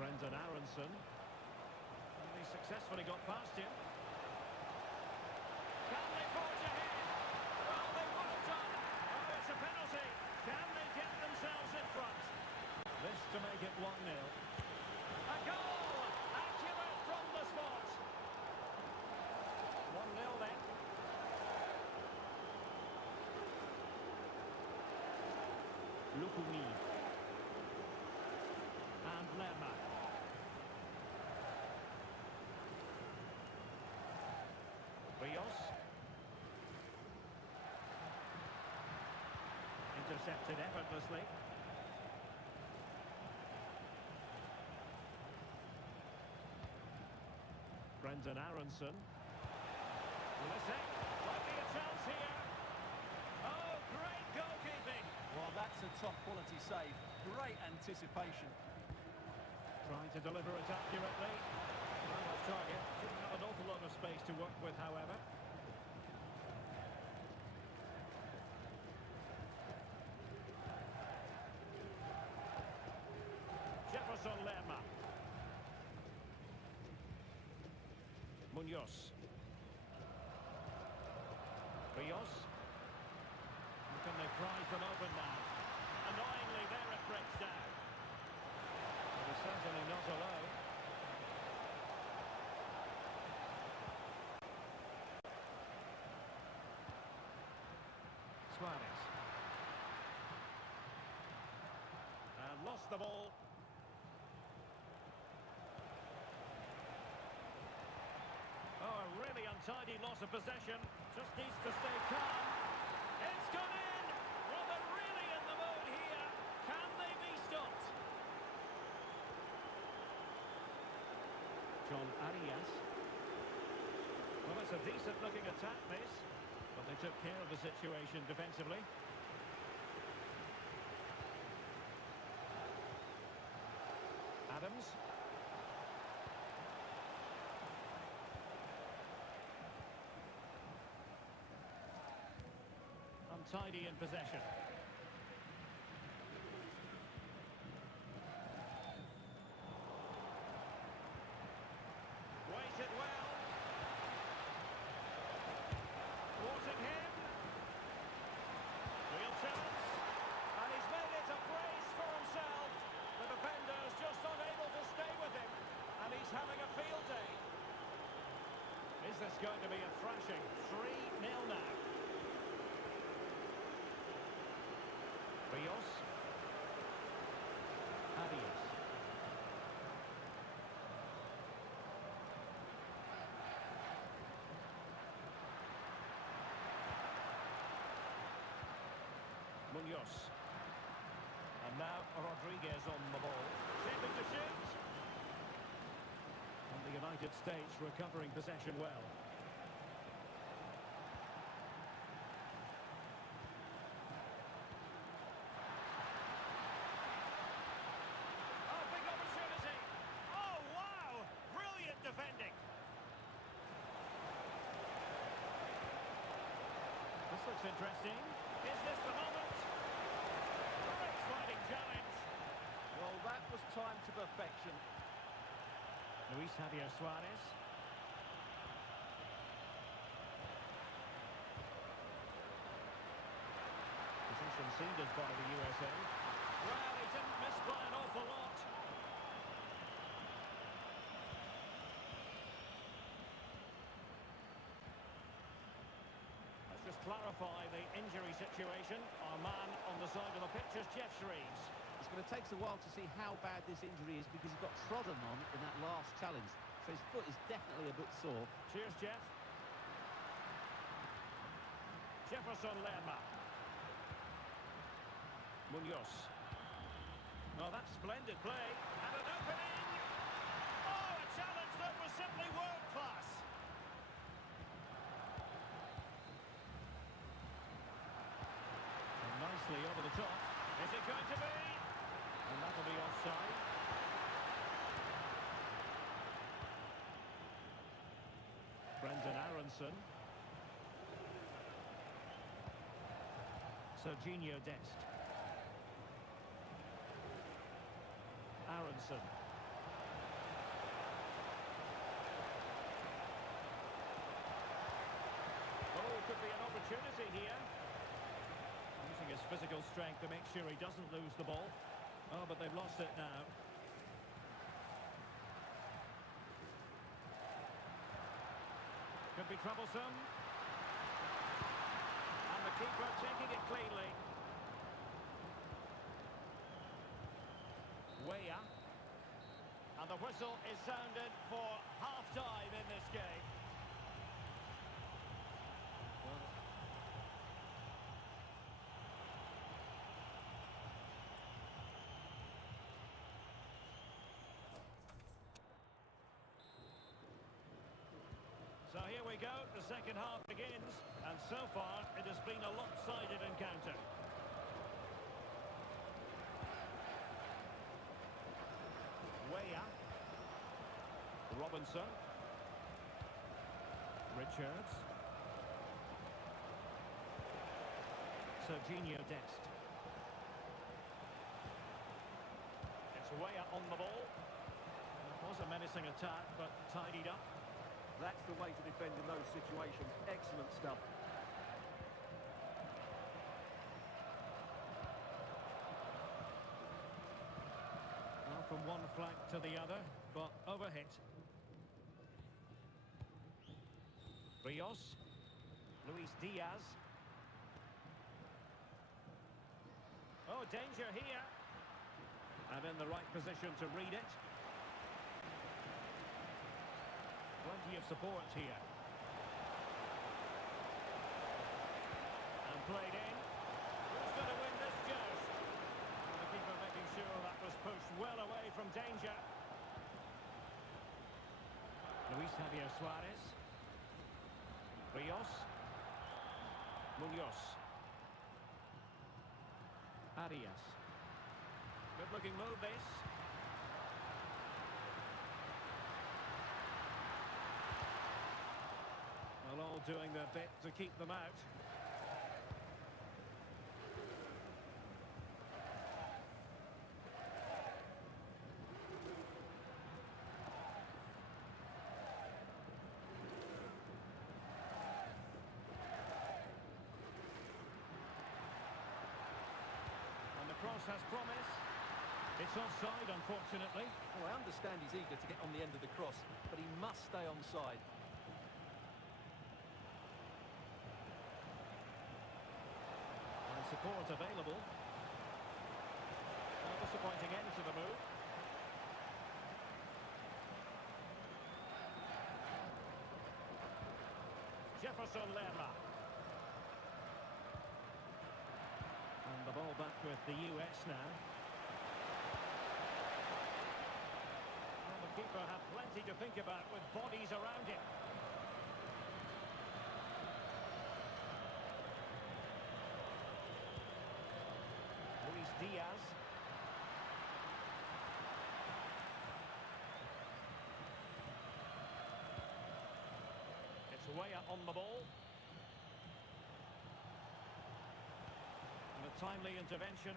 Brendan Aronson. And he successfully got past him. Can they forge ahead? Well, they would have done. Oh, it's a penalty. Can they get themselves in front? This to make it 1-0. A goal! Accurate from the spot. 1-0 then. Lukumi. And Lerma. Rios. Intercepted effortlessly. Brendan Aronson. Pulisic. Might be a chance here. Oh, great goalkeeping. well, that's a top quality save. Great anticipation. Trying to deliver it accurately. Well, off target. Didn't have an awful lot of space to work with, however. Jefferson Lerma. Munoz. Rios. Can they prize them open now? Annoyingly, there it breaks down. But it's certainly not alone. Suarez. And lost the ball. Oh, a really untidy loss of possession. Just needs to stay calm. It's gone in! Well, they're really in the mode here. Can they be stopped? John Arias. Well, it's a decent-looking attack, this. But they took care of the situation defensively. Adams. Untidy in possession. Waited well. Thwarting him. Real chance. And he's made it a brace for himself. The defender's just unable to stay with him. And he's having a field day. Is this going to be a thrashing? 3-0 now. Rios. Arias. Munoz. And now Rodriguez on the ball. Shaping to shoot. And the United States recovering possession well. Oh, big opportunity. Oh, wow. Brilliant defending. This looks interesting. Is this the moment? Great sliding challenge. Well, that was timed to perfection. Luis Javier Suarez. Possession ceded by the USA. Well, he didn't miss by an awful lot. Let's just clarify the injury situation. Our man on the side of the pitch is Jeff Shreves. It's going to take us a while to see how bad this injury is because he got trodden on in that last challenge. So his foot is definitely a bit sore. Cheers, Jeff. Jefferson Lerma. Munoz. Oh, that's splendid play. And an opening. Oh, a challenge that was simply world class. And nicely over the top. Is it going to be? And that'll be offside. Brendan Aronson. Serginho Dest. Aronson. Oh, could be an opportunity here. Using his physical strength to make sure he doesn't lose the ball. Oh, but they've lost it now. Could be troublesome. And the keeper taking it cleanly. Weah. And the whistle is sounded for half-time in this game. So here we go, the second half begins, and so far it has been a lopsided encounter. Weah. Robinson. Richards. Serginho Dest. It's Weah on the ball. It was a menacing attack, but tidied up. That's the way to defend in those situations. Excellent stuff. Well, from one flank to the other, but overhit. Rios. Luis Diaz. Oh, danger here. And in the right position to read it. Plenty of support here. And played in. Who's going to win this joust? And the keeper making sure that was pushed well away from danger. Luis Javier Suarez. Rios. Munoz. Arias. Good-looking move, this. Well, all doing their bit to keep them out. And the cross has promise. It's offside, unfortunately. Oh, I understand he's eager to get on the end of the cross, but he must stay onside. Support available. A disappointing end to the move. Jefferson Lerma. And the ball back with the US now. Well, the keeper had plenty to think about with bodies around him. Diaz. It's Weah on the ball. And a timely intervention.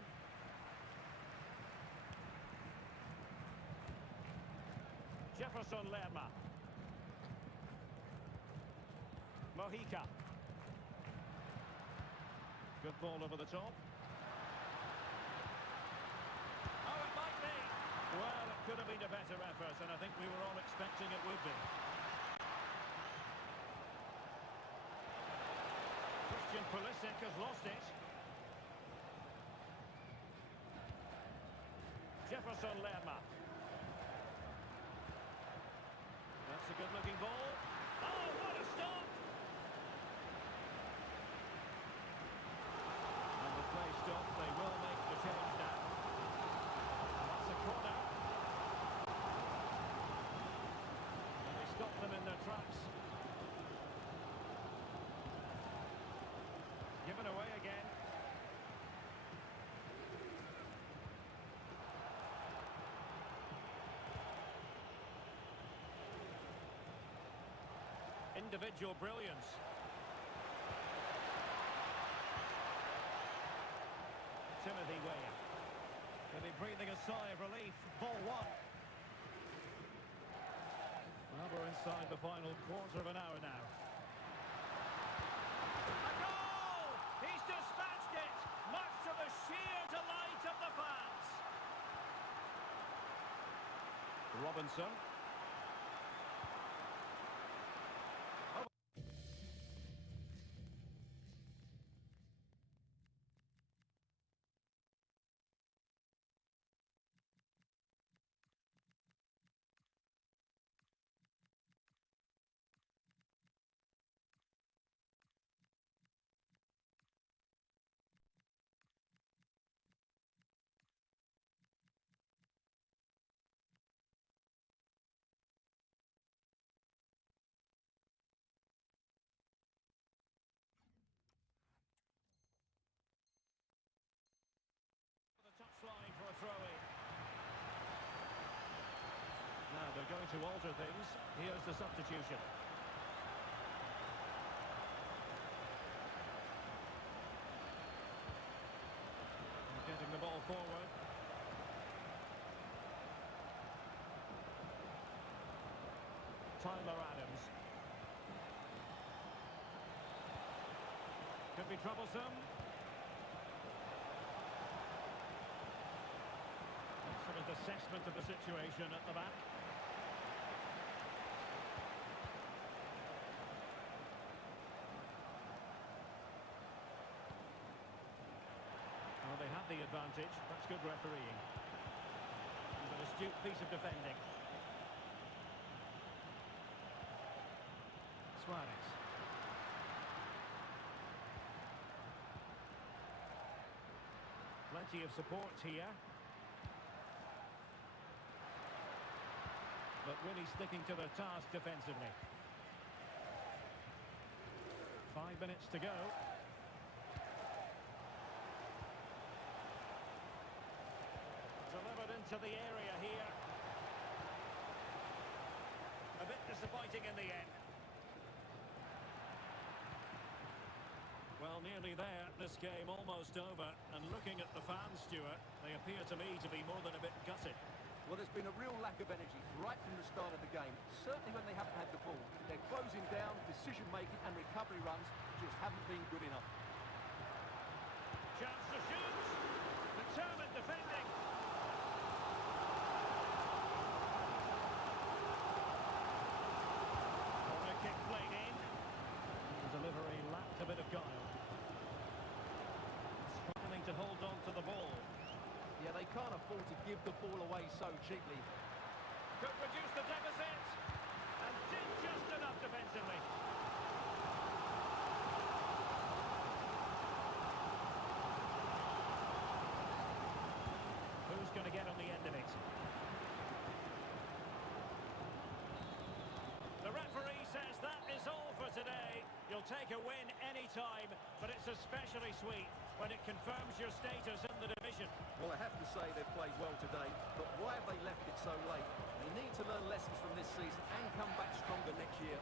Jefferson Lerma. Mojica. Good ball over the top. Oh, it might be. Well, it could have been a better effort, and I think we were all expecting it would be. Christian Pulisic has lost it. Jefferson Lerma. That's a good-looking ball. Oh, what a stop! And the play stopped. They will make the change now. That's a corner. And they stop them in their tracks. Given away again. Individual brilliance. Timothy Weah. Will be breathing a sigh of relief. Ball one. Well, we're inside the final quarter of an hour now. A goal! He's dispatched it, much to the sheer delight of the fans. Robinson. Touchline for a throw-in. Now they're going to alter things. Here's the substitution. Getting the ball forward. Tyler Adams. Could be troublesome. Excellent assessment of the situation at the back. Well, they had the advantage. That's good refereeing. And an astute piece of defending. Suarez. Plenty of support here. But really sticking to their task defensively. 5 minutes to go. Delivered into the area here. A bit disappointing in the end. Well, nearly there. This game almost over. And looking at the fans, Stuart, they appear to me to be more than a bit gutted. Well, there's been a real lack of energy right from the start of the game. Certainly when they haven't had the ball. They're closing down, decision-making and recovery runs just haven't been good enough. Chance to shoot. Determined defending. Corner kick played in. The delivery lacked a bit of guile. Struggling to hold on to the ball. Yeah, they can't afford to give the ball away so cheaply. Could reduce the deficit. And did just enough defensively. Who's going to get on the end of it? The referee says that is all for today. You'll take a win any time, but it's especially sweet when it confirms your status in the division. Well, I have to say they've played well today, but why have they left it so late? They need to learn lessons from this season and come back stronger next year.